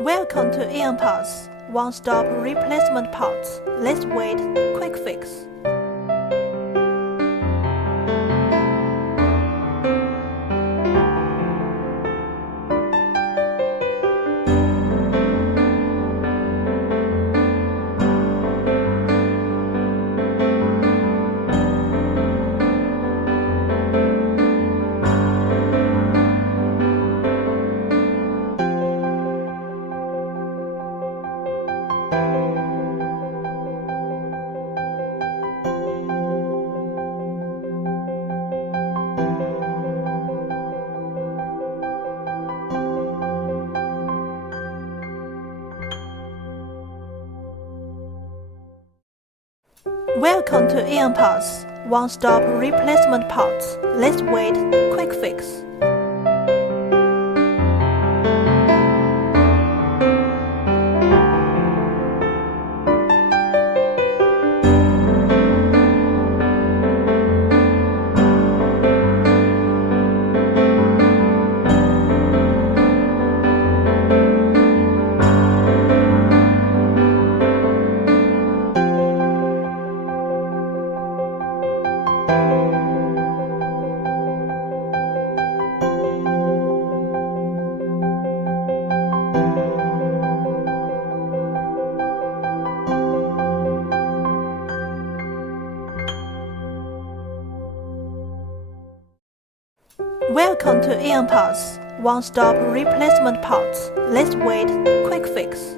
Welcome to YearnParts, one-stop replacement parts. Let's wait, quick fix. Welcome to YearnParts, one-stop replacement parts. Let's wait, quick fix. Welcome to YearnParts, one-stop replacement parts. Let's wait, quick fix.